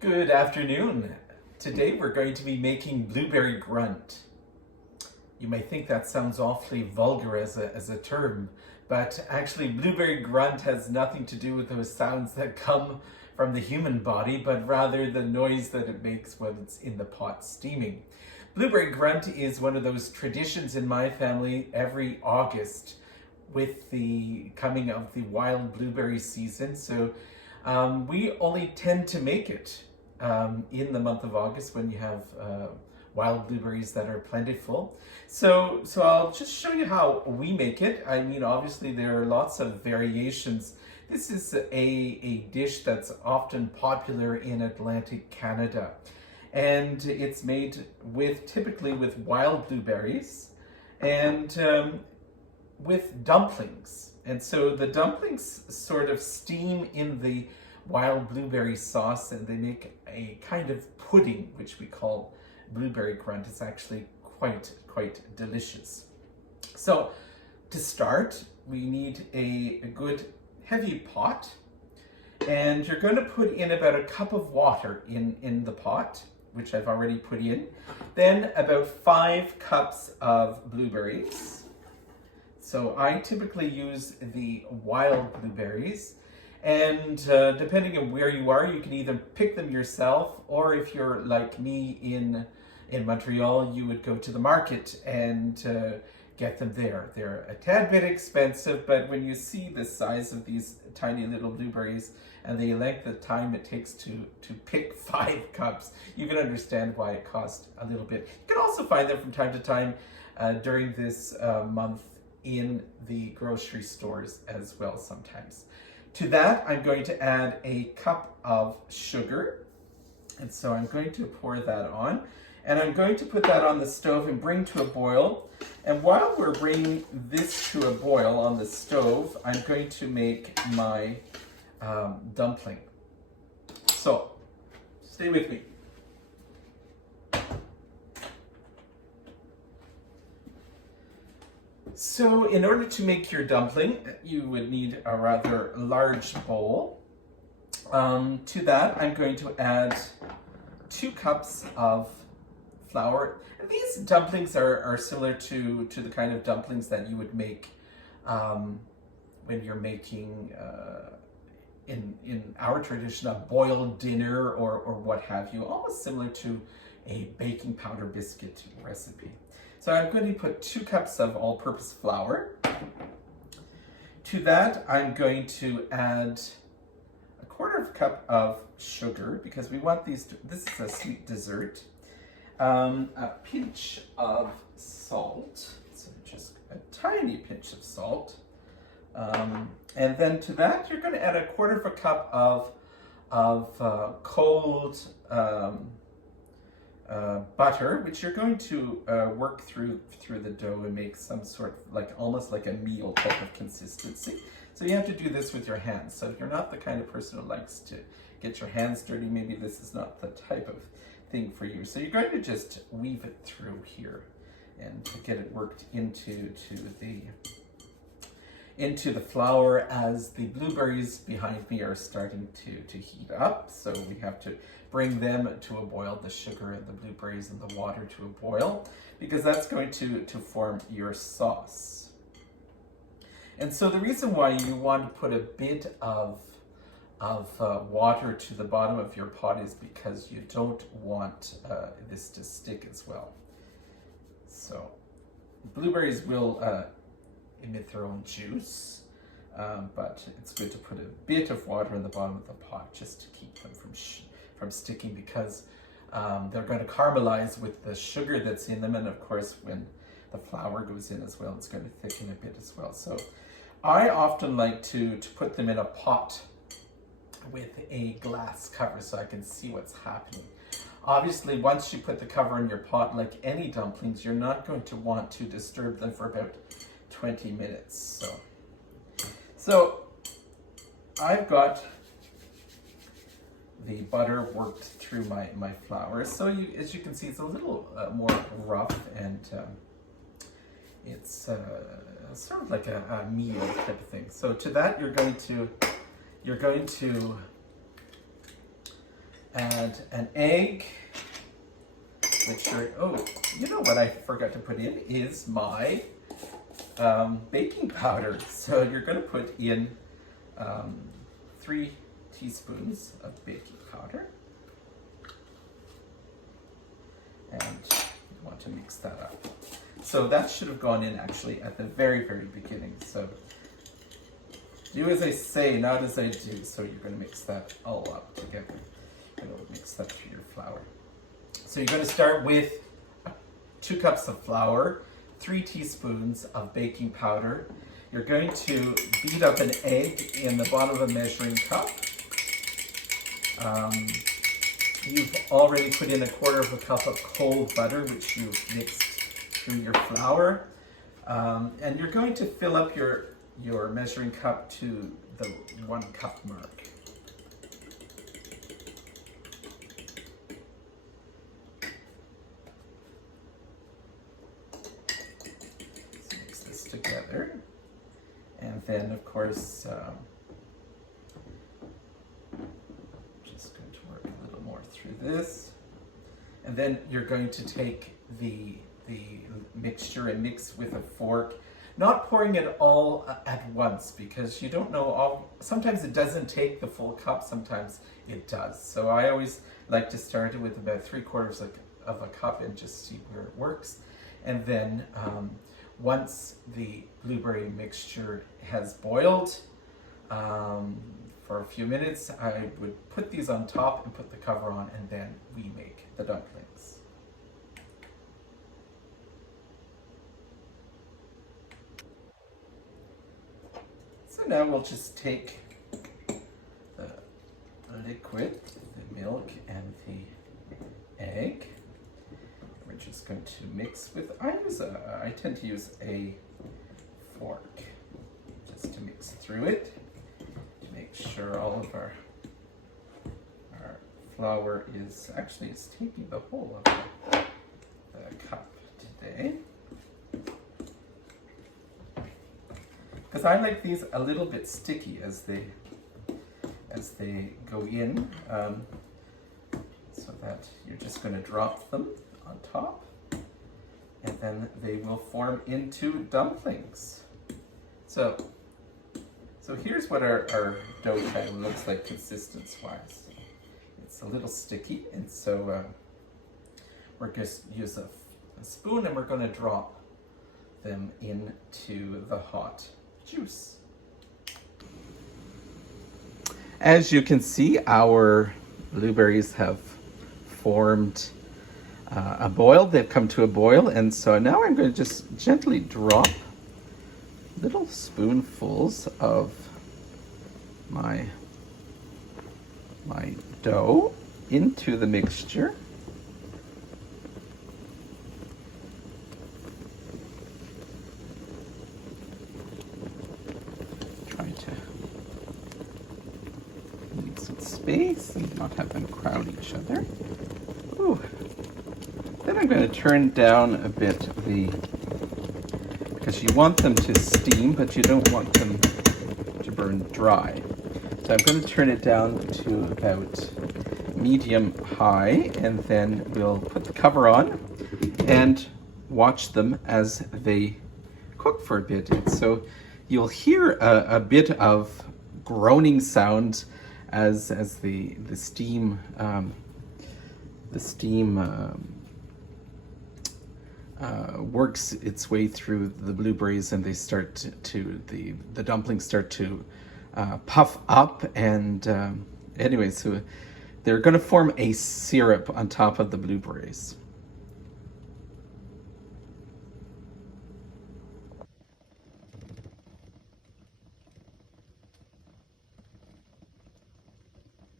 Good afternoon. Today we're going to be making blueberry grunt. You may think that sounds awfully vulgar as a term, but actually blueberry grunt has nothing to do with those sounds that come from the human body, but rather the noise that it makes when it's in the pot steaming. Blueberry grunt is one of those traditions in my family every August with the coming of the wild blueberry season. So we only tend to make it in the month of August when you have wild blueberries that are plentiful. So I'll just show you how we make it. I mean, obviously there are lots of variations. This is a dish that's often popular in Atlantic Canada. And it's made typically with wild blueberries and with dumplings. And so the dumplings sort of steam in the wild blueberry sauce and they make a kind of pudding, which we call blueberry grunt. It's actually quite delicious. So to start, we need a good heavy pot, and you're going to put in about a cup of water in the pot, which I've already put in. Then about 5 cups of blueberries. So I typically use the wild blueberries, and depending on where you are, you can either pick them yourself, or if you're like me in Montreal, you would go to the market and get them there. They're a tad bit expensive, but when you see the size of these tiny little blueberries and the length of time it takes to pick 5 cups, you can understand why it costs a little bit. You can also find them from time to time during this month in the grocery stores as well sometimes. To that, I'm going to add a cup of sugar. And so I'm going to pour that on. And I'm going to put that on the stove and bring to a boil. And while we're bringing this to a boil on the stove, I'm going to make my dumpling. So, stay with me. So in order to make your dumpling, you would need a rather large bowl. To that, I'm going to add 2 cups of flour. And these dumplings are similar to the kind of dumplings that you would make when you're making, in our tradition, a boiled dinner or what have you, almost similar to a baking powder biscuit recipe. So I'm going to put 2 cups of all-purpose flour. To that, I'm going to add a 1/4 cup of sugar, because we want this is a sweet dessert. A pinch of salt, so just a tiny pinch of salt. And then to that, you're going to add a 1/4 cup of cold butter, which you're going to work through the dough and make some sort of almost like a meal type of consistency. So you have to do this with your hands. So if you're not the kind of person who likes to get your hands dirty, maybe this is not the type of thing for you. So you're going to just weave it through here and get it worked into the flour as the blueberries behind me are starting to heat up. So we have to bring them to a boil, the sugar and the blueberries and the water to a boil, because that's going to form your sauce. And so the reason why you want to put a bit of water to the bottom of your pot is because you don't want this to stick as well. So blueberries will emit their own juice, but it's good to put a bit of water in the bottom of the pot just to keep them from sticking, because they're going to caramelize with the sugar that's in them, and of course when the flour goes in as well, it's going to thicken a bit as well. So I often like to put them in a pot with a glass cover so I can see what's happening. Obviously, once you put the cover in your pot, like any dumplings, you're not going to want to disturb them for about 20 minutes. So I've got the butter worked through my flour. So as you can see, it's a little more rough, and it's sort of like a meal type of thing. So to that, you're going to Add an egg, which are, oh, you know what I forgot to put in is my baking powder. So you're going to put in 3 teaspoons of baking powder. And you want to mix that up. So that should have gone in actually at the very, very beginning. So do as I say, not as I do. So you're going to mix that all up together. And it'll mix that through your flour. So you're going to start with 2 cups of flour, 3 teaspoons of baking powder. You're going to beat up an egg in the bottom of a measuring cup. You've already put in 1/4 cup of cold butter, which you've mixed through your flour. And you're going to fill up your measuring cup to the 1 cup mark. So mix this together. And then, of course, just going to work a little more through this. And then you're going to take the mixture and mix with a fork, not pouring it all at once, because you don't know sometimes it doesn't take the full cup, sometimes it does. So I always like to start it with about 3/4 of a cup and just see where it works. And then once the blueberry mixture has boiled for a few minutes, I would put these on top and put the cover on, and then we make the dumplings. So now we'll just take the liquid, the milk and the egg. We're just going to mix with, I tend to use a fork just to mix through it, to make sure all of our flour is taking the whole of the cup today. Because I like these a little bit sticky as they go in, so that you're just going to drop them on top, and then they will form into dumplings. So here's what our dough kind of looks like consistence-wise. It's a little sticky, and so we're going to use a spoon, and we're going to drop them into the hot juice. As you can see, our blueberries have formed a boil. They've come to a boil, and so now I'm going to just gently drop little spoonfuls of my dough into the mixture. Space and not have them crowd each other. Ooh. Then I'm going to turn down a bit because you want them to steam, but you don't want them to burn dry. So I'm going to turn it down to about medium high, and then we'll put the cover on and watch them as they cook for a bit. And so you'll hear a bit of groaning sound as the steam works its way through the blueberries, and they start to the dumplings start to puff up, and anyway, so they're going to form a syrup on top of the blueberries.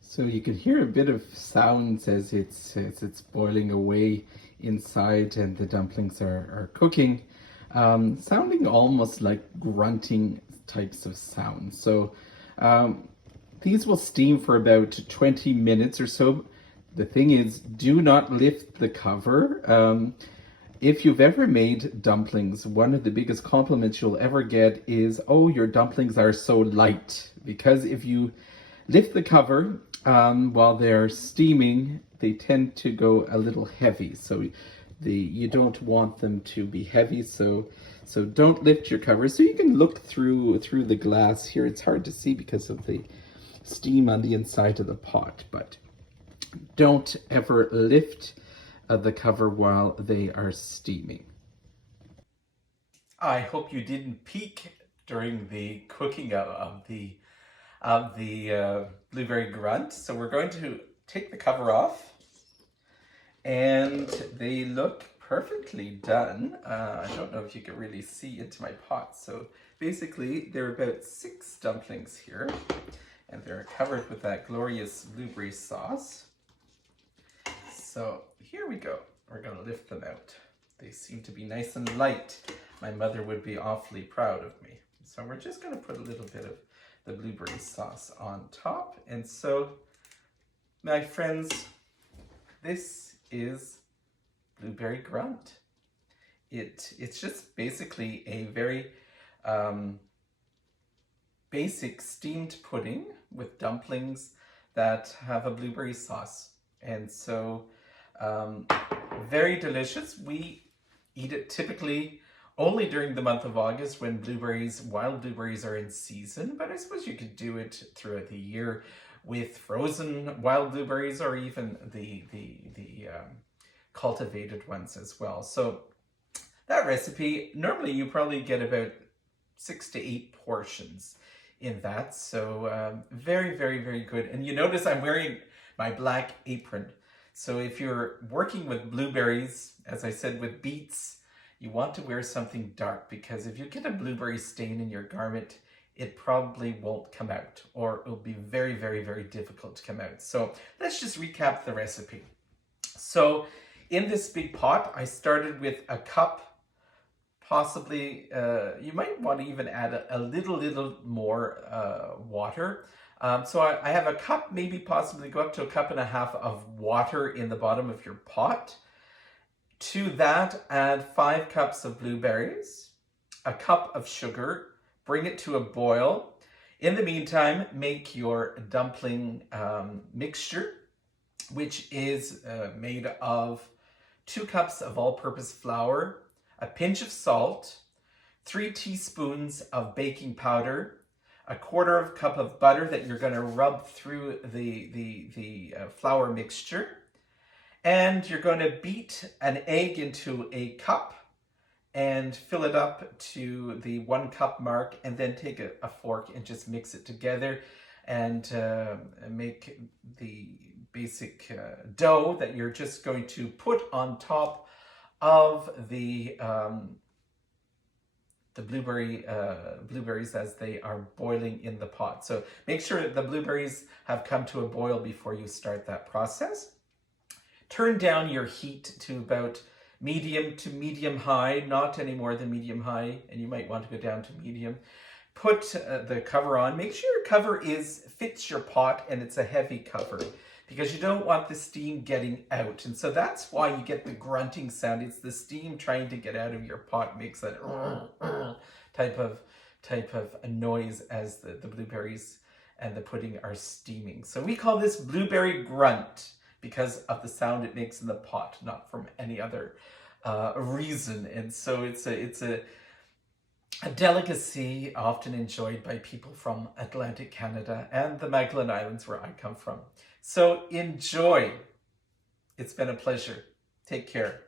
So you can hear a bit of sounds as it's boiling away inside, and the dumplings are cooking, sounding almost like grunting types of sounds. So these will steam for about 20 minutes or so. The thing is, do not lift the cover. If you've ever made dumplings, one of the biggest compliments you'll ever get is, oh, your dumplings are so light. Because if you lift the cover, while they're steaming, they tend to go a little heavy. So you don't want them to be heavy. So don't lift your cover. So you can look through the glass here. It's hard to see because of the steam on the inside of the pot, but don't ever lift the cover while they are steaming. I hope you didn't peek during the cooking of the blueberry grunt. So we're going to take the cover off, and they look perfectly done. I don't know if you can really see into my pot. So basically there are about 6 dumplings here, and they're covered with that glorious blueberry sauce. So here we go. We're going to lift them out. They seem to be nice and light. My mother would be awfully proud of me. So we're just going to put a little bit of the blueberry sauce on top. And so, my friends, this is blueberry grunt. It's just basically a very basic steamed pudding with dumplings that have a blueberry sauce. And so, very delicious. We eat it typically only during the month of August when wild blueberries are in season, but I suppose you could do it throughout the year with frozen wild blueberries or even the cultivated ones as well. So that recipe, normally you probably get about 6 to 8 portions in that. So very, very, very good. And you notice I'm wearing my black apron. So if you're working with blueberries, as I said, with beets, you want to wear something dark, because if you get a blueberry stain in your garment, it probably won't come out, or it'll be very, very, very difficult to come out. So let's just recap the recipe. So in this big pot, I started with a cup, possibly, you might want to even add a little more water. So I have a cup, maybe possibly go up to a cup and a half of water in the bottom of your pot. To that, add 5 cups of blueberries, a cup of sugar, bring it to a boil. In the meantime, make your dumpling mixture, which is made of 2 cups of all-purpose flour, a pinch of salt, 3 teaspoons of baking powder, a 1/4 cup of butter that you're going to rub through the flour mixture. And you're going to beat an egg into a cup and fill it up to the 1 cup mark, and then take a fork and just mix it together and make the basic dough that you're just going to put on top of the blueberries as they are boiling in the pot. So make sure the blueberries have come to a boil before you start that process. Turn down your heat to about medium to medium high, not any more than medium high, and you might want to go down to medium. Put the cover on. Make sure your cover fits your pot and it's a heavy cover, because you don't want the steam getting out. And so that's why you get the grunting sound. It's the steam trying to get out of your pot makes that type of a noise as the blueberries and the pudding are steaming. So we call this blueberry grunt because of the sound it makes in the pot, not from any other reason. And so it's a delicacy often enjoyed by people from Atlantic Canada and the Magdalen Islands, where I come from. So enjoy. It's been a pleasure. Take care.